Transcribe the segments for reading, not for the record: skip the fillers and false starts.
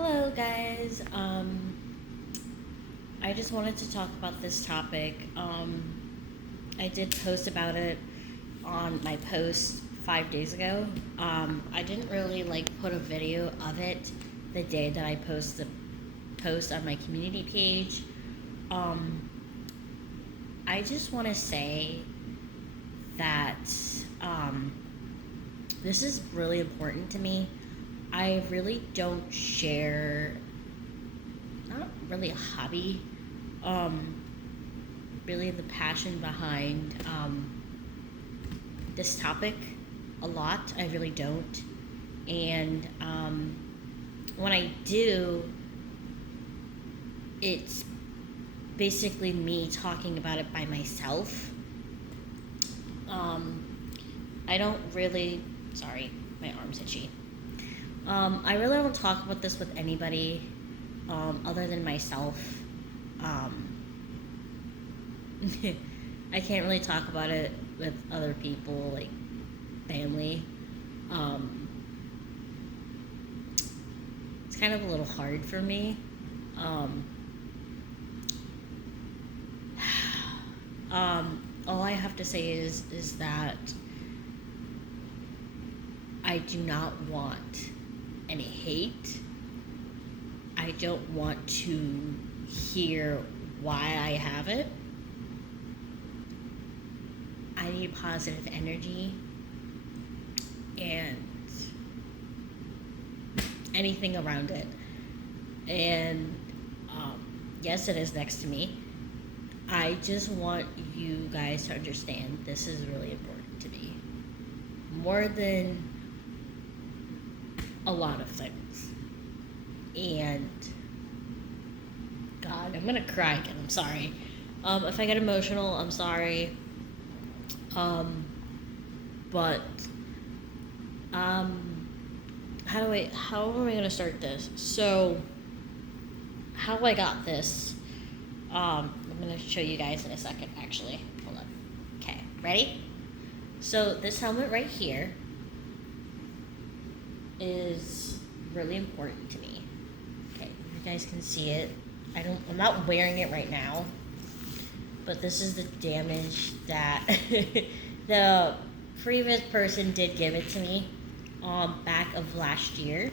Hello, guys. I just wanted to talk about this topic. I did post about it on my post 5 days ago. I didn't really put a video of it the day that I post the post on my community page. Um, I just want to say that um, this is really important to me. I really don't share, not really a hobby, um, really the passion behind this topic a lot. I really don't. And when I do, it's basically me talking about it by myself. Um, I don't really, sorry, my arm's itchy. I really don't talk about this with anybody other than myself. Um, I can't really talk about it with other people, like family. Um, it's kind of a little hard for me. Um, all I have to say is that I do not want any hate. I don't want to hear why I have it. I need positive energy and anything around it. And yes, it is next to me. I just want you guys to understand this is really important to me. More than a lot of things. And God, I'm gonna cry again. I'm sorry. If I get emotional, I'm sorry. But how am I gonna start this? So, how I got this? I'm gonna show you guys in a second. Actually, hold on. Okay, ready? So this helmet right here is really important to me. Okay, you guys can see it. I'm not wearing it right now, but this is the damage that the previous person did give it to me back of last year.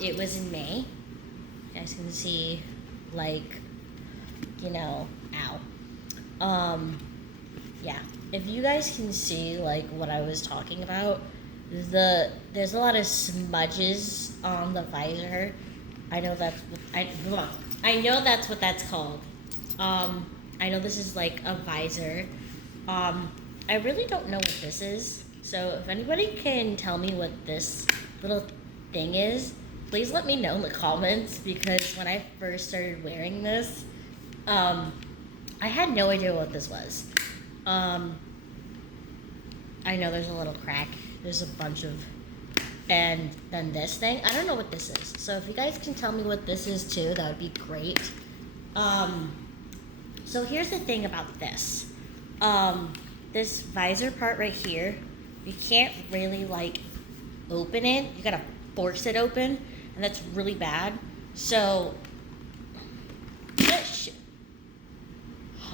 It was in May. You guys can see, ow. Yeah. If you guys can see, what I was talking about, there's a lot of smudges on the visor. I know that's what I know that's what that's called. I know this is like a visor. I really don't know what this is. So if anybody can tell me what this little thing is, please let me know in the comments, because when I first started wearing this, I had no idea what this was. I know there's a little crack. There's a bunch of, and then this thing. I don't know what this is. So if you guys can tell me what this is too, that would be great. So here's the thing about this. This visor part right here, you can't really open it. You gotta force it open, and that's really bad. So,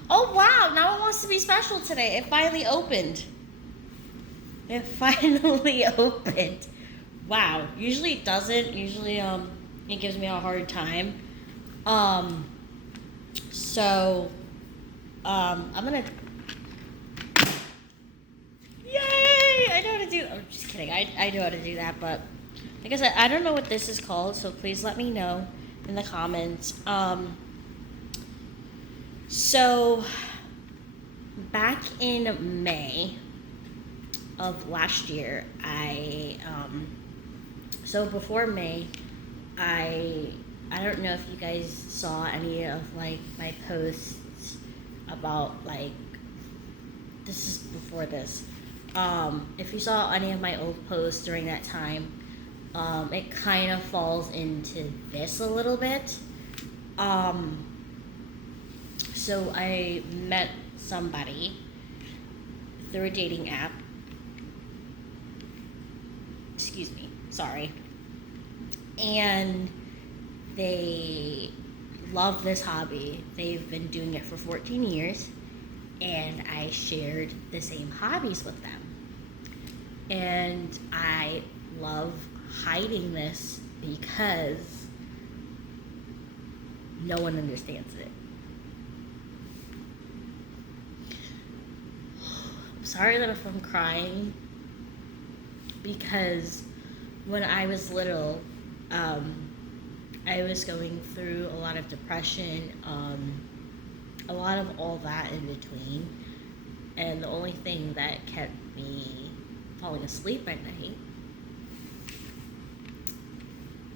oh wow! Now it wants to be special today. It finally opened. It finally opened. Wow. Usually it doesn't. Usually it gives me a hard time. So I'm gonna, yay! I know how to do, I'm just kidding. I know how to do that, but like I said, I don't know what this is called, so please let me know in the comments. So back in May of last year, so before May, I don't know if you guys saw any of my posts about this is before this. If you saw any of my old posts during that time, it kind of falls into this a little bit. So I met somebody through a dating app. Excuse me, sorry. and they love this hobby. They've been doing it for 14 years, and I shared the same hobbies with them. And I love hiding this because no one understands it. I'm sorry that if I'm crying, because when I was little, I was going through a lot of depression, a lot of all that in between, and the only thing that kept me falling asleep at night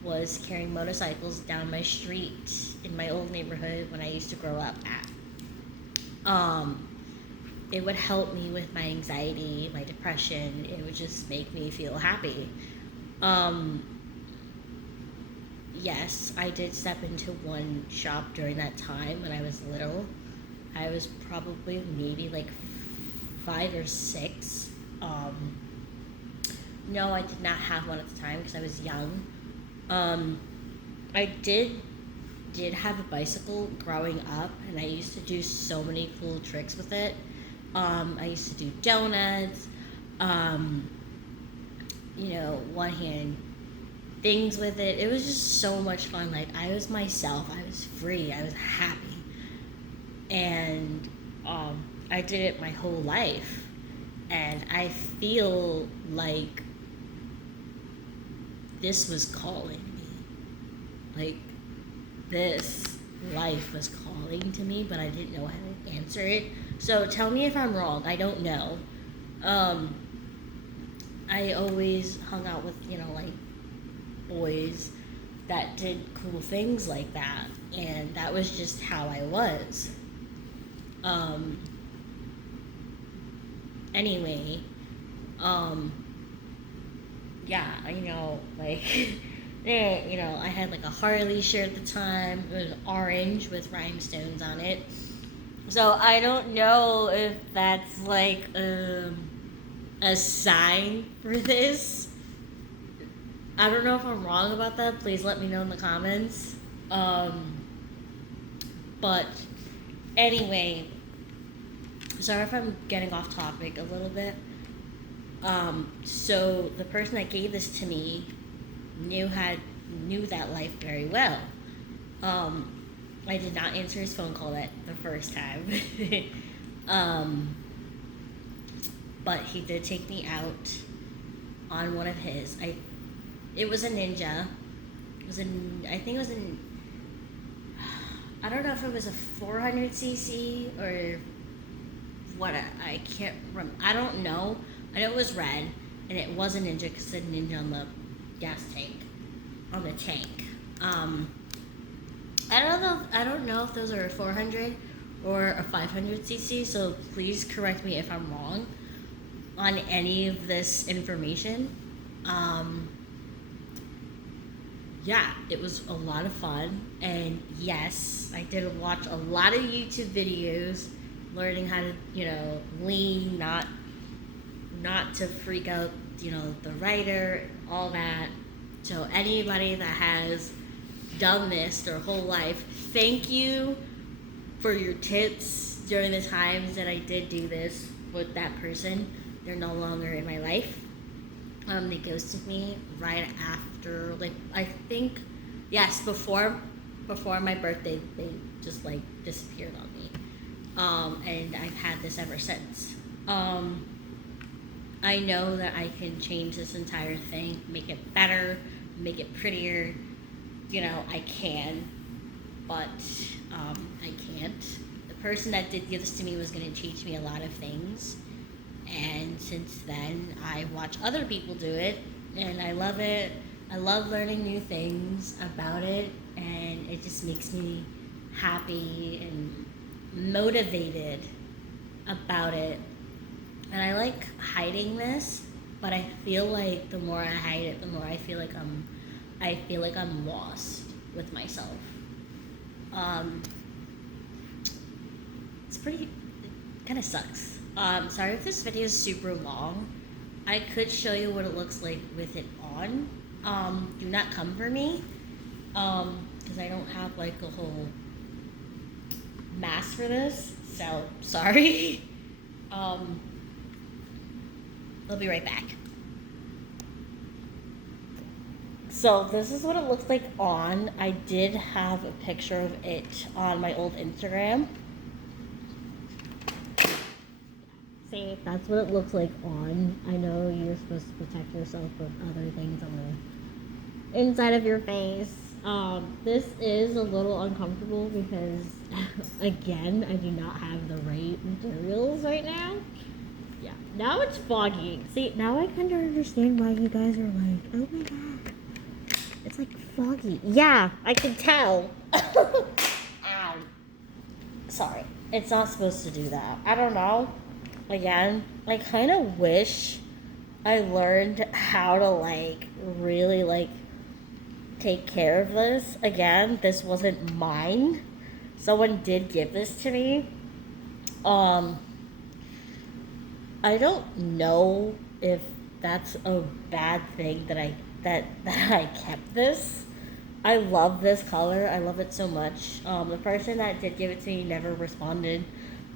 was carrying motorcycles down my street in my old neighborhood when I used to grow up at. It would help me with my anxiety, my depression. It would just make me feel happy. Yes, I did step into one shop during that time when I was little. I was probably maybe like 5 or 6. No, I did not have one at the time because I was young. I did have a bicycle growing up, and I used to do so many cool tricks with it. I used to do donuts, one hand things with it. It was just so much fun. Like, I was myself. I was free. I was happy. And I did it my whole life. And I feel like this was calling me. Like, this life was calling to me, but I didn't know how to answer it. So tell me if I'm wrong. I don't know. I always hung out with, like, boys that did cool things like that, and that was just how I was. Anyway, yeah, like, I had like a Harley shirt at the time. It was orange with rhinestones on it. So I don't know if that's like a sign for this. I don't know if I'm wrong about that. Please let me know in the comments. But anyway, sorry if I'm getting off topic a little bit. So the person that gave this to me knew that life very well. I did not answer his phone call the first time. But he did take me out on one of his. It was a Ninja. I don't know if it was a 400cc or what. I can't remember. I don't know. I know it was red, and it was a Ninja because it said Ninja on the gas tank, on the tank. I don't know if those are a 400 or a 500cc, so please correct me if I'm wrong on any of this information. Yeah, it was a lot of fun, and yes, I did watch a lot of YouTube videos learning how to, lean, not to freak out, the rider, all that. So anybody that has done this their whole life, thank you for your tips during the times that I did do this with that person. They're no longer in my life. They ghosted me right after, like, I think, yes, before my birthday, they just, like, disappeared on me. And I've had this ever since. I know that I can change this entire thing, make it better, make it prettier. I can, but I can't. The person that did give this to me was going to teach me a lot of things. And since then, I watch other people do it, and I love it. I love learning new things about it, and it just makes me happy and motivated about it. And I like hiding this, but I feel like the more I hide it, the more I feel like I'm lost with myself. It kind of sucks. Sorry if this video is super long. I could show you what it looks like with it on, Do not come for me. Because I don't have like a whole mask for this. So sorry. um, I'll be right back. So this is what it looks like on. I did have a picture of it on my old Instagram. See, that's what it looks like on. I know you're supposed to protect yourself with other things on the inside of your face. This is a little uncomfortable because, again, I do not have the right materials right now. Yeah, now it's foggy. See, now I kind of understand why you guys are like, oh my god, it's like foggy. Yeah, I can tell. Ow. Sorry, it's not supposed to do that. I don't know. Again, I kind of wish I learned how to like really like take care of this. Again, this wasn't mine. Someone did give this to me. I don't know if that's a bad thing that I kept this. I love this color. I love it so much. The person that did give it to me never responded.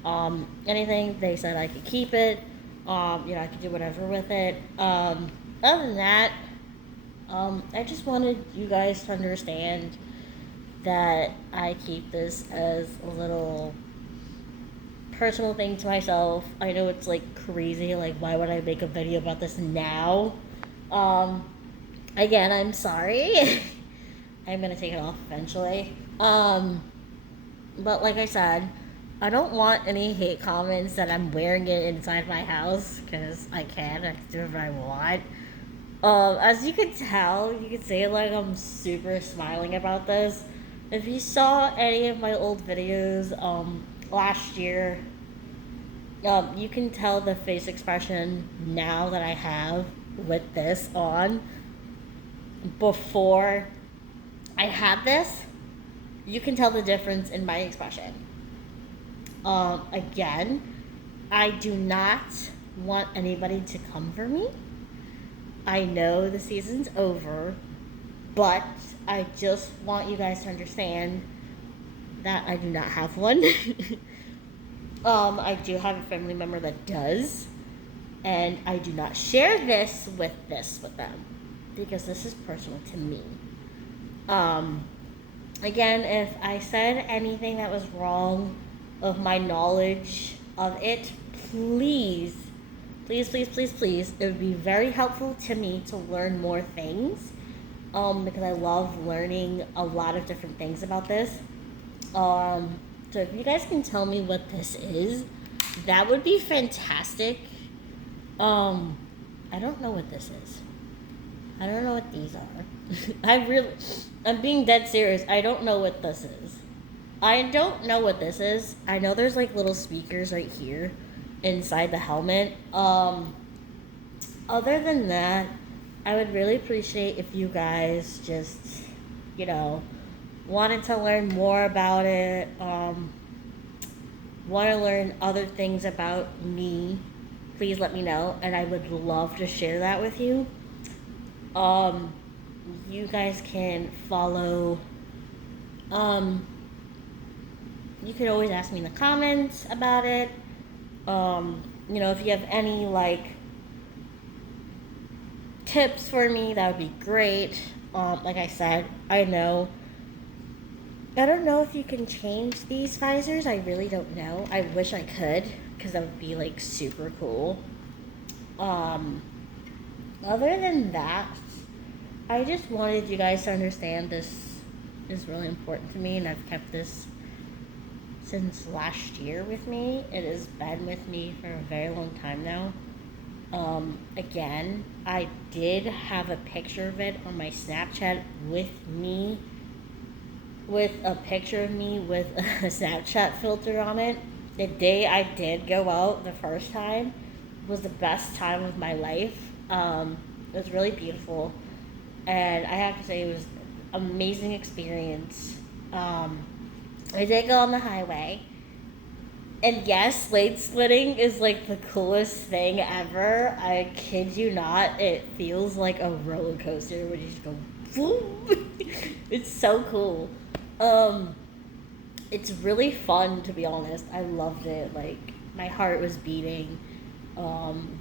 Anything. They said I could keep it. I could do whatever with it. Other than that, I just wanted you guys to understand that I keep this as a little personal thing to myself. I know it's like crazy, like why would I make a video about this now? Again, I'm sorry. I'm gonna take it off eventually. But like I said, I don't want any hate comments that I'm wearing it inside my house, because I can do whatever I want. As you can tell, you can say like I'm super smiling about this. If you saw any of my old videos, last year, you can tell the face expression now that I have with this on. Before I had this, you can tell the difference in my expression. Again, I do not want anybody to come for me. I know the season's over, but I just want you guys to understand that I do not have one. I do have a family member that does, and I do not share this with them because this is personal to me. Again, if I said anything that was wrong of my knowledge of it, please, it would be very helpful to me to learn more things, because I love learning a lot of different things about this. So if you guys can tell me what this is, that would be fantastic. I don't know what this is. I don't know what these are. I'm being dead serious. I don't know what this is. I don't know what this is. I know there's like little speakers right here inside the helmet. Other than that, I would really appreciate if you guys just, wanted to learn more about it, want to learn other things about me, please let me know, and I would love to share that with you. You guys can follow, you could always ask me in the comments about it. If you have any, tips for me, that would be great. Like I said, I don't know if you can change these visors. I really don't know. I wish I could, because that would be, super cool. Other than that, I just wanted you guys to understand this is really important to me, and I've kept this since last year with me. It has been with me for a very long time now. Again, I did have a picture of it on my Snapchat with a picture of me with a Snapchat filter on it. The day I did go out the first time was the best time of my life. It was really beautiful, and I have to say it was an amazing experience. I did go on the highway, And yes, lane splitting is like the coolest thing ever. I kid you not. It feels like a roller coaster when you just go, boom. It's so cool. Um, it's really fun to be honest. I loved it. Like my heart was beating. Um,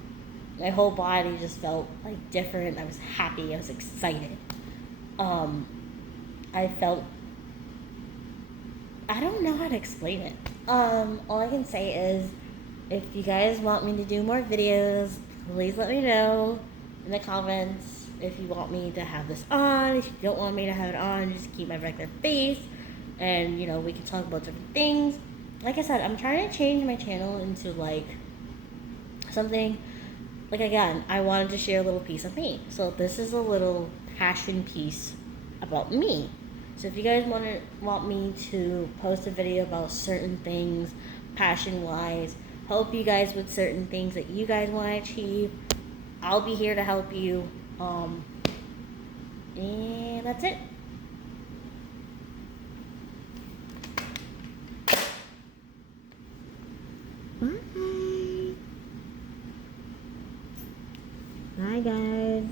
my whole body just felt like different. I was happy. I was excited. Um, I felt I don't know how to explain it. All I can say is if you guys want me to do more videos, please let me know in the comments if you want me to have this on. If you don't want me to have it on, just keep my regular face and we can talk about different things. Like I said, I'm trying to change my channel into like something like again, I wanted to share a little piece of me. So this is a little passion piece about me. So if you guys want me to post a video about certain things, passion wise, help you guys with certain things that you guys want to achieve, I'll be here to help you. And that's it. Bye. Bye guys.